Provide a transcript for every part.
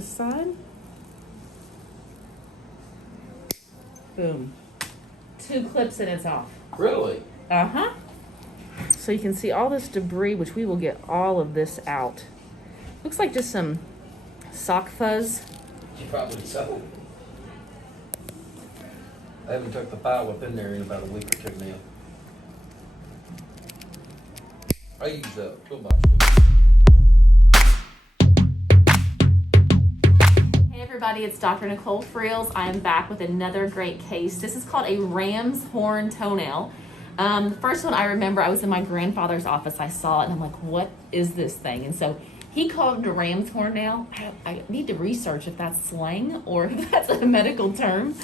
this side. Boom. 2 clips and it's off. Really? Uh-huh. So you can see all this debris, which we will get all of this out. Looks like just some sock fuzz. Probably so. I haven't took the file up in there in about a week or 2 now. I use the toolbox. Hey everybody, it's Dr. Nicole Friels. I am back with another great case. This is called a ram's horn toenail. The first one I remember, I was in my grandfather's office. I saw it and I'm like, what is this thing? And so he called it a ram's horn nail. I need to research if that's slang or if that's a medical term.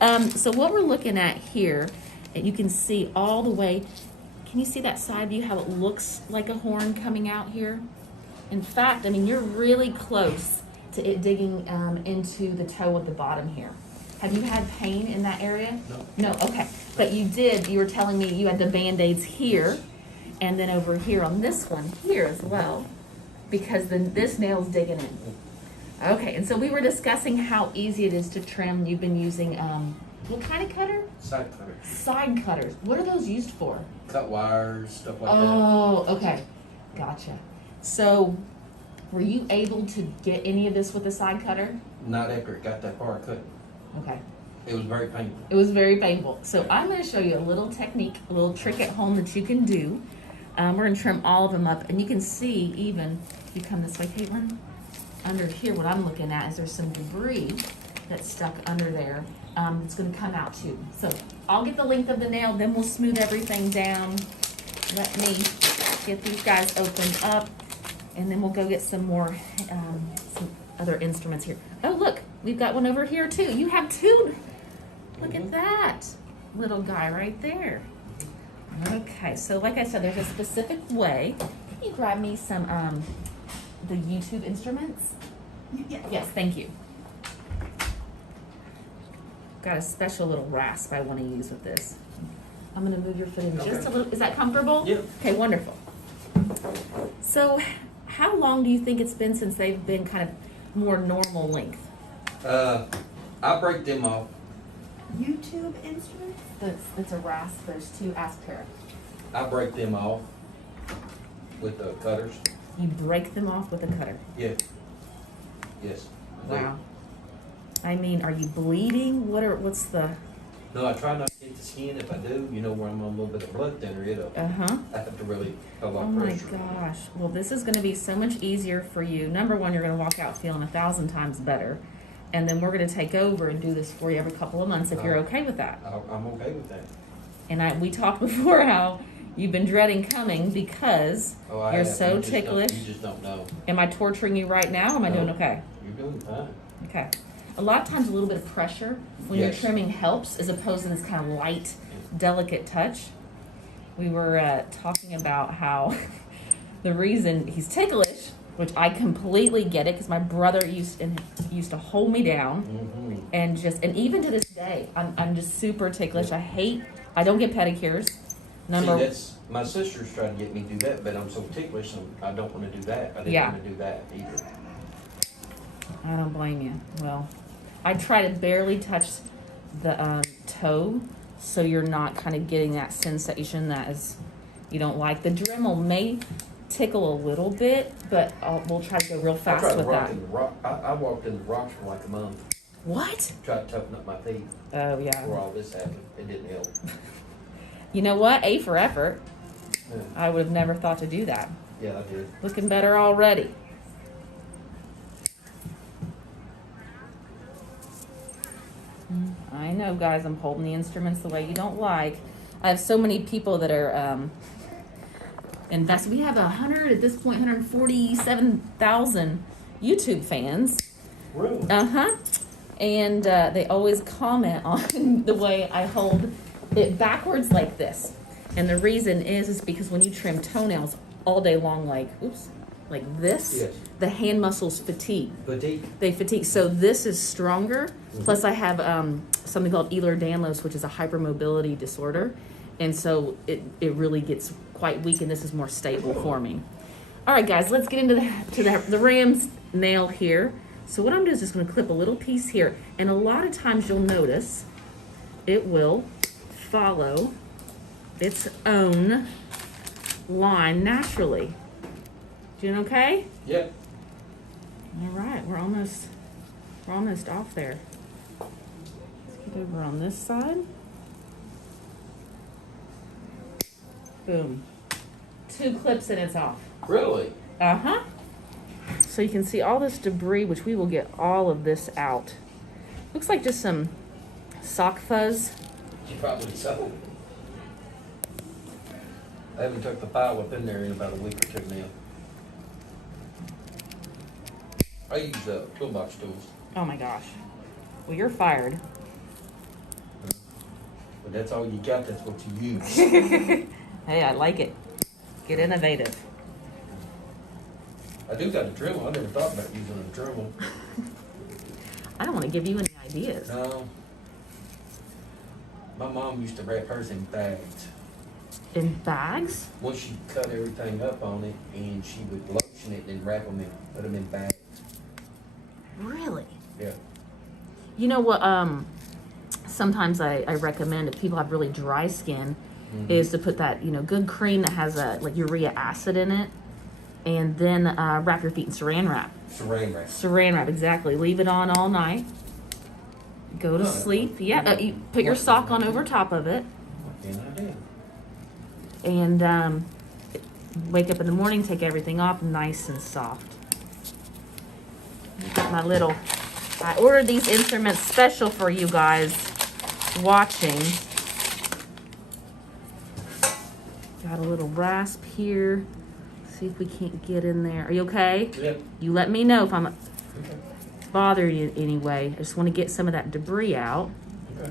So what we're looking at here, and you can see all the way, can you see that side view, how it looks like a horn coming out here? In fact, I mean, you're really close to it digging into the toe at the bottom here. Have you had pain in that area? No. No, okay. But you did, you were telling me you had the Band-Aids here, and then over here on this one here as well, because this nail's digging in. Okay, and so we were discussing how easy it is to trim. You've been using, what kind of cutter? Side cutter. Side cutters. What are those used for? Cut wires, stuff like that. Oh, okay. Gotcha. So, were you able to get any of this with a side cutter? Not after it got that far, I couldn't. Okay. It was very painful. It was very painful. So I'm going to show you a little technique, a little trick at home that you can do. We're going to trim all of them up, and you can see even, if you come this way, Caitlin, under here, what I'm looking at is there's some debris that's stuck under there. It's going to come out too. So I'll get the length of the nail, then we'll smooth everything down. Let me get these guys opened up, and then we'll go get some more, some other instruments here. Oh, look, we've got one over here too. You have 2. Look at that little guy right there. Okay, so like I said, there's a specific way. Can you grab me some the YouTube instruments? Yes, thank you. Got a special little rasp I want to use with this. I'm going to move your foot in just a little. Is that comfortable? Yeah. Okay, wonderful. So how long do you think it's been since they've been kind of more normal length? I break them off. YouTube instruments? That's a rasp. There's 2. Ask her. I break them off with the cutters. You break them off with a cutter. Yeah. Yes. Wow. I mean, are you bleeding? What's the? No, I try not to hit the skin. If I do, you know, where I'm on a little bit of blood thinner, I have to really a lot Oh of my pressure. gosh. Well, this is going to be so much easier for you. Number one, you're going to walk out feeling 1,000 times better. And then we're going to take over and do this for you every couple of months if you're okay with that. I'm okay with that. And we talked before how you've been dreading coming because you're so ticklish. You just don't know. Am I torturing you right now? Or am I doing okay? You're doing fine. Okay. A lot of times a little bit of pressure when Yes. you're trimming helps as opposed to this kind of light, delicate touch. We were talking about how the reason he's ticklish, which I completely get it because my brother used to hold me down and even to this day, I'm just super ticklish. I don't get pedicures. My sister's trying to get me to do that, but I'm so ticklish, I don't want to do that. I didn't want to do that either. I don't blame you. Well, I try to barely touch the toe so you're not kind of getting that sensation that is you don't like. The Dremel may tickle a little bit, but we'll try to go real fast with that. I walked in the rocks for like a month. What? Tried to toughen up my feet. Oh, yeah. Before all this happened. It didn't help. You know what? A for effort. Yeah. I would have never thought to do that. Yeah, I did. Looking better already. I know, guys, I'm holding the instruments the way you don't like. I have so many people that are invested. We have 147,000 YouTube fans. Really? And they always comment on the way I hold it backwards like this. And the reason is because when you trim toenails all day long, like this, yes. The hand muscles fatigue. Fatigue? They fatigue. So this is stronger. Plus I have something called Ehlers-Danlos, which is a hypermobility disorder. And so it really gets quite weak, and this is more stable for me. All right, guys, let's get into the ram's nail here. So what I'm doing is just gonna clip a little piece here, and a lot of times you'll notice it will follow its own line naturally. Doing okay? Yep. All right, we're almost off there. Let's get over on this side. Boom. 2 clips and it's off. Really? Uh-huh. So you can see all this debris, which we will get all of this out. Looks like just some sock fuzz. You probably so. I haven't took the file up in there in about a week or 2 now. I use toolbox tools, Oh my gosh. Well, you're fired. but that's all you got, that's what you use. Hey, I like it. Get innovative. I do got a Dremel, I never thought about using a Dremel. I don't want to give you any ideas. No. My mom used to wrap hers in bags. In bags? Once she cut everything up on it, and she would lotion it and wrap them in, put them in bags. Really? Yeah. You know what, sometimes I recommend if people have really dry skin is to put that, good cream that has like urea acid in it, and then wrap your feet in saran wrap. Saran wrap. Saran wrap, exactly. Leave it on all night. Go to sleep. Yeah, you put your sock on over top of it. What can I do? And wake up in the morning, take everything off, nice and soft. I ordered these instruments special for you guys watching. Got a little rasp here. See if we can't get in there. Are you okay? Yep. You let me know if I'm Okay. bothering you anyway. I just want to get some of that debris out. Okay.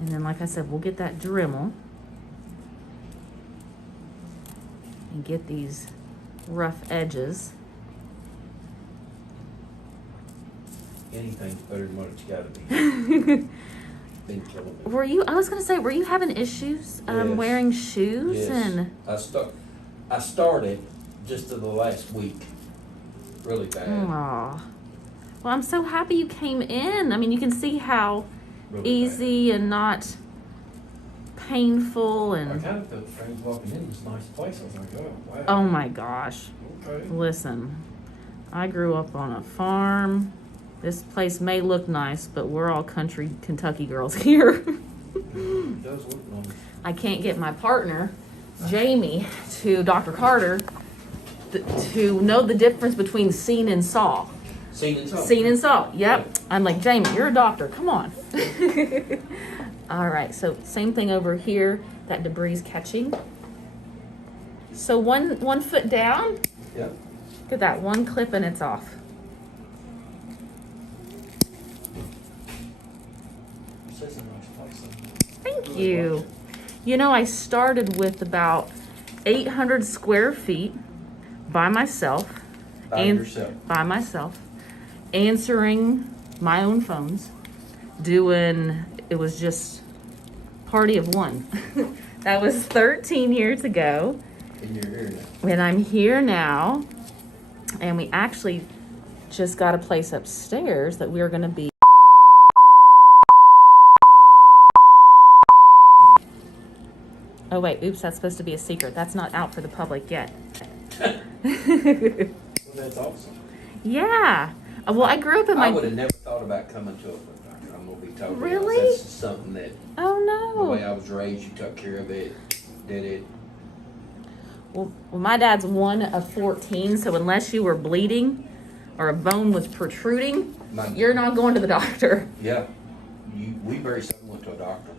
And then, like I said, we'll get that Dremel and get these rough edges. Anything's better than what it's gotta be. Been killing me. I was gonna say, were you having issues Yes. wearing shoes? Yes. And I started just in the last week. Really bad. Aw. Well, I'm so happy you came in. I mean, you can see how Really easy and not painful bad. I and kind of felt strange walking in this nice place. I was like, oh, wow. oh my gosh. Okay. Listen, I grew up on a farm. This place may look nice, but we're all country Kentucky girls here. It does look nice. I can't get my partner, Jamie, to Dr. Carter to know the difference between seen and saw. Seen and saw. Seen and saw, yep. I'm like, Jamie, you're a doctor, come on. All right, so same thing over here. That debris is catching. So one foot down. Yep. Look at that, one clip and it's off. Says a nice place. Thank Really you. like it. You know, I started with about 800 square feet by myself. By yourself. By myself. Answering my own phones. It was just party of one. That was 13 years ago. And you're here now. And I'm here now. And we actually just got a place upstairs that we're gonna be. Oh wait, oops, that's supposed to be a secret. That's not out for the public yet. Well, that's awesome. Yeah. Well, I grew up in I my. would have never thought about coming to a foot doctor. I'm gonna be totally Really? honest. That's something that Oh the way no. I was raised, you took care of it, did it. Well, my dad's 1 of 14, so unless you were bleeding or a bone was protruding, you're not going to the doctor. Yeah. We very seldom went to a doctor.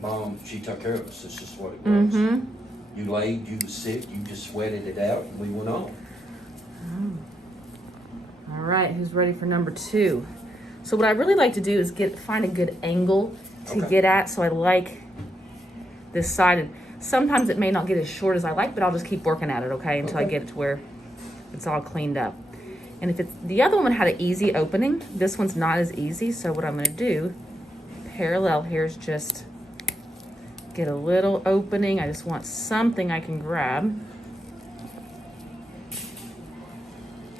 Mom, she took care of us. It's just what it was. Mm-hmm. You laid, you was sick, you just sweated it out, and we went on. All right, who's ready for number 2? So what I really like to do is find a good angle to Okay. get at. So I like this side. And sometimes it may not get as short as I like, but I'll just keep working at it, okay, until I Okay. get it to where it's all cleaned up. And if the other one had an easy opening, this one's not as easy. So what I'm gonna do, parallel here, is just get a little opening. I just want something I can grab.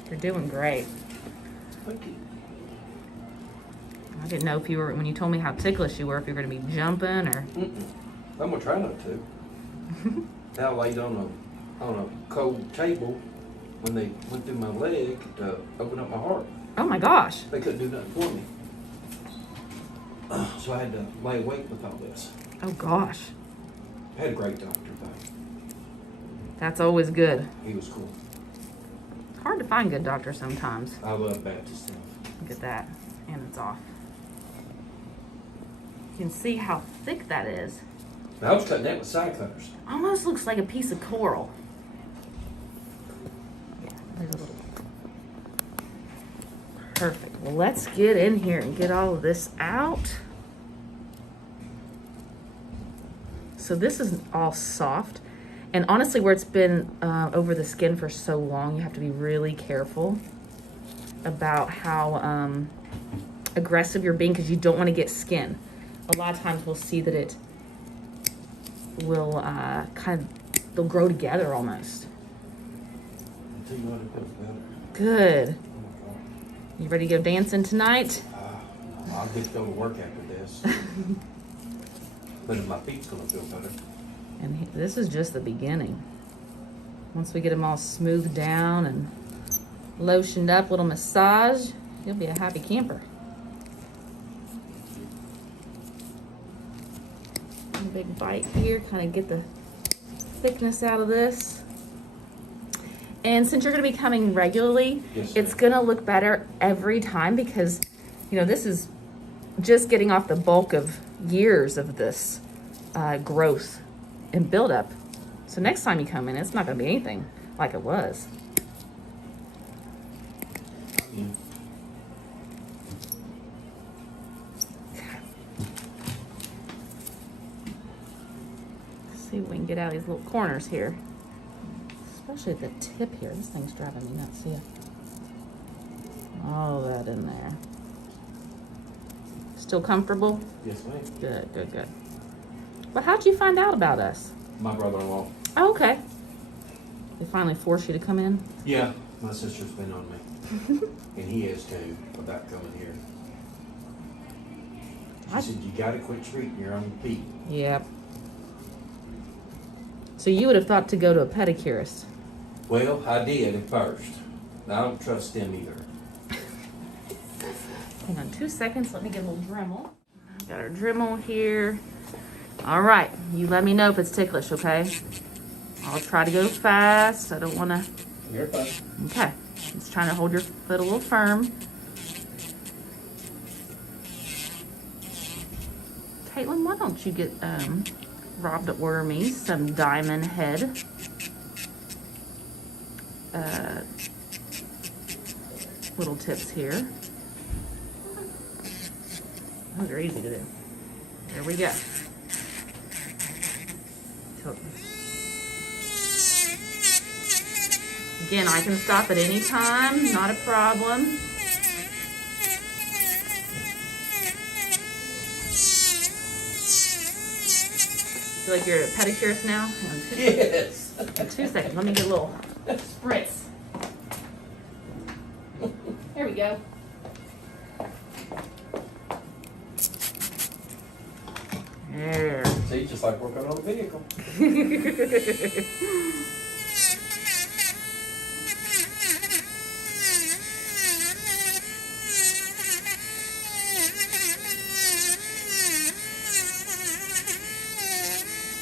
You're doing great. Thank you. I didn't know if you were, when you told me how ticklish you were, if you were going to be jumping or... I'm gonna try not to. I laid on a cold table when they went through my leg to open up my heart. Oh my gosh. They couldn't do nothing for me. So I had to lay awake with all this. Oh gosh. I had a great doctor, though. That's always good. He was cool. It's hard to find good doctors sometimes. I love Baptist stuff. Look at that. And it's off. You can see how thick that is. Now, I was cutting that with side cutters. Almost looks like a piece of coral. Yeah, there's a little. Perfect. Well, let's get in here and get all of this out. So this is all soft. And honestly, where it's been over the skin for so long, you have to be really careful about how aggressive you're being, because you don't want to get skin. A lot of times we'll see that it will they'll grow together almost. I'll tell you what, it feels better. Good. Oh my God. You ready to go dancing tonight? I'll get to go to work after this. But my feet's gonna feel better. And this is just the beginning. Once we get them all smoothed down and lotioned up, little massage, you'll be a happy camper. A big bite here, kind of get the thickness out of this. And since you're going to be coming regularly, Yes, it's ma'am. going to look better every time, because, you know, this is just getting off the bulk of years of this growth and buildup. So next time you come in, it's not going to be anything like it was. Yeah. Let's see if we can get out of these little corners here. Especially at the tip here. This thing's driving me nuts. See ya. All that in there. Still comfortable? Yes, ma'am. Good, good, good. But how'd you find out about us? My brother-in-law. Oh, okay. They finally forced you to come in? Yeah, my sister's been on me. And he has too, about coming here. She said, you gotta quit treating your own feet. Yep. So you would have thought to go to a pedicurist. Well, I did at first. I don't trust them either. Hang on 2 seconds. Let me get a little Dremel. Got our Dremel here. All right. You let me know if it's ticklish, okay? I'll try to go fast. I don't want to... You're fine. Okay. Just trying to hold your foot a little firm. Caitlin, why don't you get Rob to order me some diamond head little tips here. Those are easy to do. There we go. Again, I can stop at any time, not a problem. Feel like you're a pedicurist now? Hang on, Yes. 2 seconds. Let me get a little spritz. There we go. There. See, just like working on a vehicle.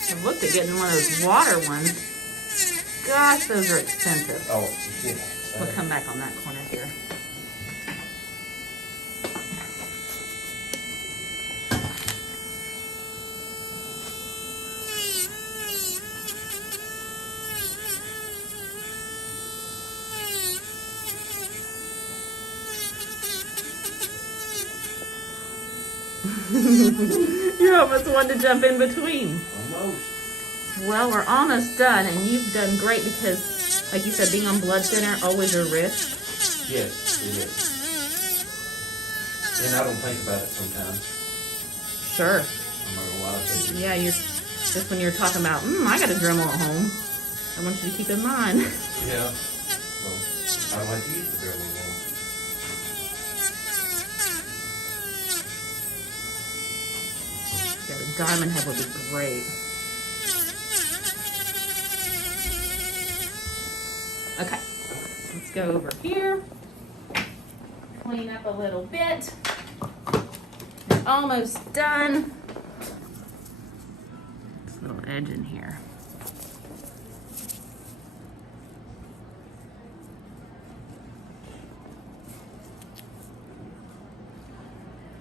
I looked at getting one of those water ones. Gosh, those are expensive. Oh, yeah. We'll come back on that corner here. You almost wanted to jump in between. Almost. Well, we're almost done, and you've done great because, like you said, being on blood thinner, always a risk. Yes, it is. And I don't think about it sometimes. Sure. I'm not gonna lie to you. Yeah, you're just when you're talking about, I got a Dremel at home. I want you to keep in mind. Yeah. Well, I'd like to use the barrel more. Yeah, the diamond head would be great. Okay, let's go over here. Clean up a little bit. Almost done. This little edge in here.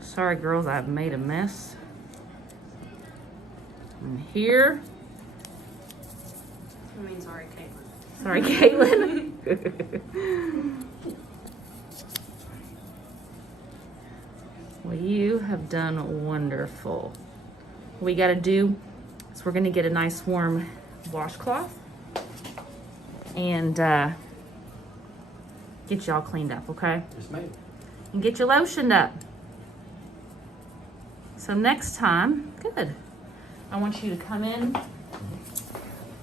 Sorry girls, I've made a mess. And here. I mean, sorry, Caitlin. Sorry, Caitlin. Well, you have done wonderful. What we got to do is we're going to get a nice warm washcloth and get you all cleaned up, okay? Yes, ma'am. And get you lotioned up. So next time, good. I want you to come in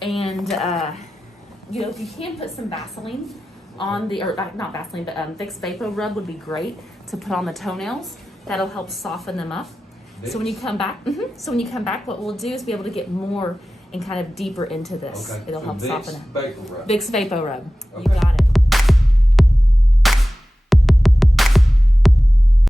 and, you know, if you can put some Vaseline on the, or not Vaseline, but Vicks Vapor Rub would be great to put on the toenails. That'll help soften them up. So when you come back, so when you come back, what we'll do is be able to get more and kind of deeper into this. Okay. It'll So help Vicks soften it. Vapor Rub. Vicks Vapor Rub. You Okay. got it.